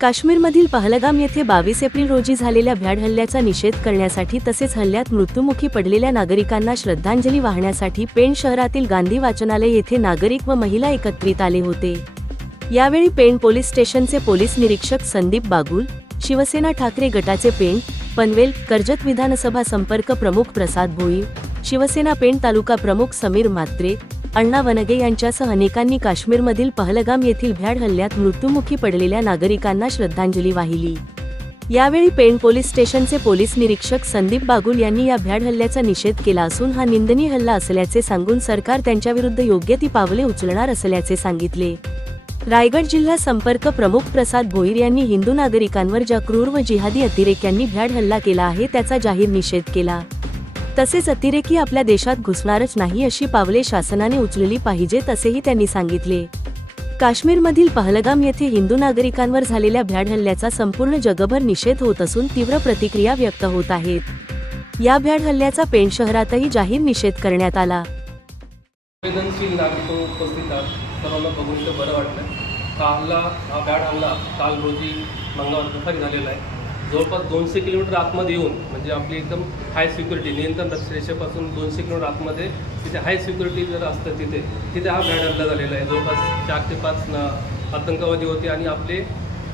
काश्मीरमधील पहलगाम येथे 22 एप्रिल रोजी झालेल्या भ्याड हल्ल्याचा निषेध करण्यासाठी तसेच हल्ल्यात मृत्युमुखी पडलेल्या नागरिकांना श्रद्धांजली वाहण्यासाठी पेण शहरातील गांधी वाचनालय येथे नागरिक व महिला एकत्रित आले होते। यावेळी पेण पोलीस स्टेशनचे पोलीस निरीक्षक संदीप बागुल, शिवसेना ठाकरे गटाचे पेण, पनवेल, कर्जत विधानसभा संपर्क प्रमुख प्रसाद भोईर, शिवसेना पेण तालुका प्रमुख समीर म्हात्रे, अण्णा वनगे यांच्यासह अनेकांनी काश्मीरमधील पहलगाम येथील भ्याड हल्ल्यात मृत्युमुखी पडलेल्या नागरिकांना श्रद्धांजली वाहिली। यावेळी पेण पोलीस स्टेशनचे पोलीस निरीक्षक संदीप बागुल यांनी या भ्याड हल्ल्याचा निषेध केला असून हा निंदनीय हल्ला असल्याचे सांगून सरकार त्यांच्याविरुद्ध योग्य ती पावले उचलणार असल्याचे सांगितले। रायगड जिल्हा संपर्क प्रमुख प्रसाद भोईर यांनी हिंदू नागरिकांवर ज्या क्रूर व जिहादी अतिरेक्यांनी भ्याड हल्ला केला आहे त्याचा जाहीर निषेध केला। तसेच अतिरेकी आपल्या देशात घुसणारच नाही अशी पावले शासनाने उचलली पाहिजेत असेही त्यांनी सांगितले। काश्मीरमधील पहलगाम येथे हिंदू नागरिकांवर झालेल्या भ्याड हल्ल्याचा संपूर्ण जगभर निषेध होत असून तीव्र प्रतिक्रिया व्यक्त होत आहेत। या भ्याड हल्ल्याचा पेण शहरातही जाहीर निषेध करण्यात आला। संवेदनशील नागरिक उपस्थित सर्वांना बघून बरं वाटलं। हा भ्याड हल्ला काल रोजी मंगळवार दुपारी झालेला आहे। जवळपास 200 किलोमीटर आतमध्ये येऊन म्हणजे आपली एकदम हाय सिक्युरिटी नियंत्रण रेषेपासून 200 किलोमीटर आतमध्ये तिथे हाय सिक्युरिटी जर असतं तिथे हा भ्याड हल्ला झालेला आहे। जवळपास 4 ते 5 आतंकवादी होते आणि आपले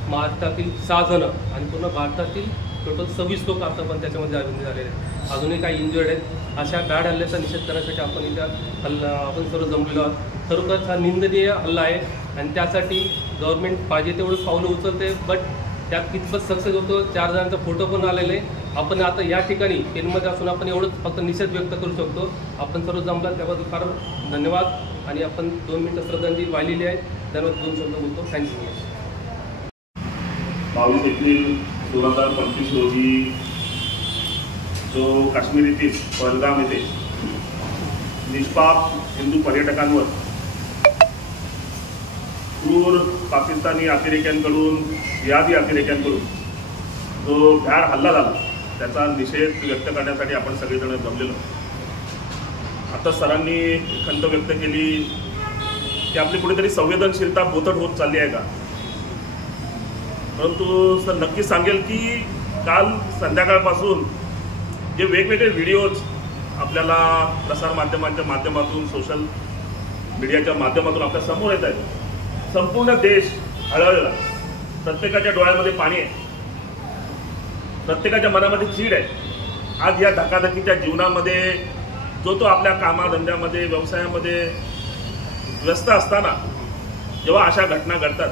महाराष्ट्रातील 6 जण आणि पूर्ण भारतातील टोटल 26 लोक आता पण त्याच्यामध्ये झालेले आहेत। अजूनही काही इंजर्ड आहेत। अशा भ्याड हल्ल्याचा निषेध करण्यासाठी आपण सर्व जमलेलो आहोत। खरोखरच हा निंदनीय हल्ला आहे आणि त्यासाठी गव्हर्नमेंट पाहिजे तेवढं पावलं उचलते, बट त्यात कितपत सक्सेस होतो 4 जणांचा फोटो पण आलेले। आपण आता या ठिकाणी पेणमध्ये असून आपण एवढंच फक्त निषेध व्यक्त करू शकतो। आपण सर्व जमला त्याबद्दल फार धन्यवाद आणि आपण 2 मिनिटं श्रद्धांजली वाहिलेली आहे। त्याबद्दल 2 शब्द बोलतो। थँक्यू। 22 एप्रिल 2025 रोजी जो काश्मीर येथील पहलगाम येथे निष्पाप हिंदू पर्यटकांवर क्रूर पाकिस्तानी अतिरेक्यांकडून जिहादी अतिरेक्यांकडून जो भ्याड हल्ला झाला त्याचा निषेध व्यक्त करण्यासाठी आपण सगळेजण जमलेलो। आता सरांनी खंत व्यक्त केली की आपली कुठेतरी संवेदनशीलता बोथट होत चालली आहे का, परंतु सर नक्की सांगेल की काल संध्याकाळपासून जे वेगवेगळे व्हिडिओज आपल्याला प्रसार माध्यमांच्या माध्यमातून सोशल मीडियाच्या माध्यमातून आपल्या समोर येत आहेत, संपूर्ण देश हळहळला। प्रत्येकाच्या डोळ्यामध्ये पाणी आहे, प्रत्येकाच्या मनामध्ये चीड आहे। आज या धकाधकीच्या जीवनामध्ये जो आपल्या कामाधंद्यामध्ये व्यवसायामध्ये व्यस्त असताना जेव्हा अशा घटना घडतात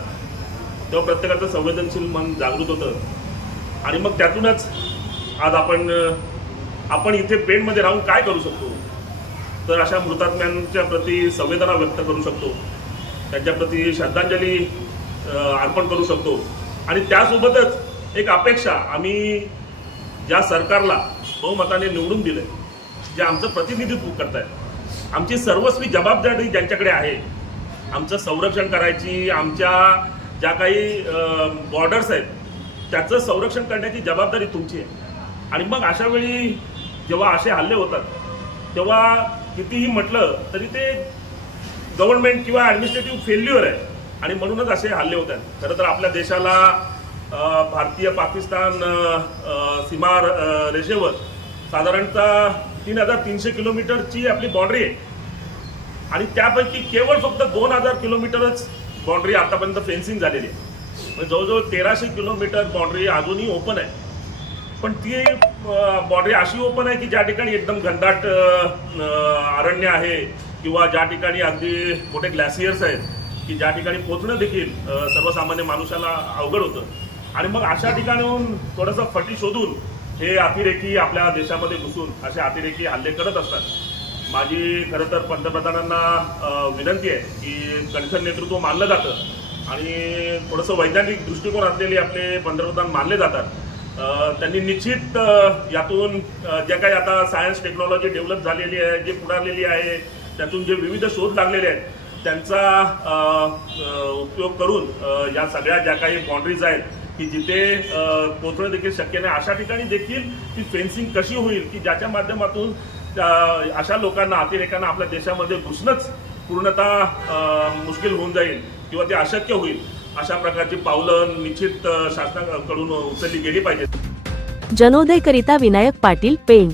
तेव्हा प्रत्येकाचं संवेदनशील मन जागृत होतं आणि मग त्यातूनच आज आपण इथे पेणमध्ये राहून काय करू शकतो, तर अशा मृतात्म्यांच्या प्रती संवेदना व्यक्त करू शकतो, त्यांच्याप्रती श्रद्धांजली अर्पण करू शकतो आणि त्यासोबतच एक अपेक्षा आम्ही ज्या सरकारला बहुमताने निवडून दिले, जे आमचं प्रतिनिधित्व करत आहेत, आमची सर्वस्वी जबाबदारी ज्यांच्याकडे आहे आमचं संरक्षण करायची, आमच्या ज्या काही बॉर्डर्स आहेत त्याचं संरक्षण करण्याची जबाबदारी तुमची आहे। आणि मग अशा वेळी जेव्हा असे हल्ले होतात तेव्हा कितीही म्हटलं तरी ते गव्हर्नमेंट किंवा ॲडमिनिस्ट्रेटिव्ह फेल्युअर आहे आणि म्हणूनच असे हल्ले होत आहेत। खरं तर आपल्या देशाला भारतीय पाकिस्तान सीमा रेषेवर साधारणतः 3300 किलोमीटरची आपली बाँड्री आहे आणि त्यापैकी केवळ फक्त 2000 किलोमीटरच बाँड्री आतापर्यंत फेन्सिंग झालेली आहे। म्हणजे जवळजवळ 1300 किलोमीटर बाँड्री अजूनही ओपन आहे, पण ती बाँड्री अशी ओपन आहे की ज्या ठिकाणी एकदम घनदाट अरण्य आहे किंवा ज्या ठिकाणी अगदी मोठे ग्लॅसियर्स आहेत की ज्या ठिकाणी पोचणं देखील सर्वसामान्य माणसाला अवघड होतं आणि मग अशा ठिकाणाहून थोडंसं फटी शोधून हे अतिरेकी आपल्या देशामध्ये घुसून असे अतिरेकी हल्ले करत असतात। माझी खरं तर पंतप्रधानांना विनंती आहे की कणखर नेतृत्व मानलं जातं आणि थोडंसं वैज्ञानिक दृष्टिकोन असलेले आपले पंतप्रधान मानले जातात। त्यांनी निश्चित यातून ज्या काही आता सायन्स टेक्नॉलॉजी डेव्हलप झालेली आहे, जे पुढारलेली आहे, त्यातून जे विविध शोध लागलेले आहेत त्यांचा उपयोग करून या सगळ्या ज्या काही बाँड्रीज आहेत की जिथे पोहोचणं देखील शक्य नाही अशा ठिकाणी देखील ती फेन्सिंग कशी होईल की ज्याच्या माध्यमातून अशा लोकांना अतिरेकांना आपल्या देशामध्ये घुसणंच पूर्णतः मुश्किल होऊन जाईल किंवा ते अशक्य होईल। अशा प्रकारची पावलं निश्चित शासनाकडून उचलली गेली पाहिजेत. जनोदयकरिता विनायक पाटील, पेण.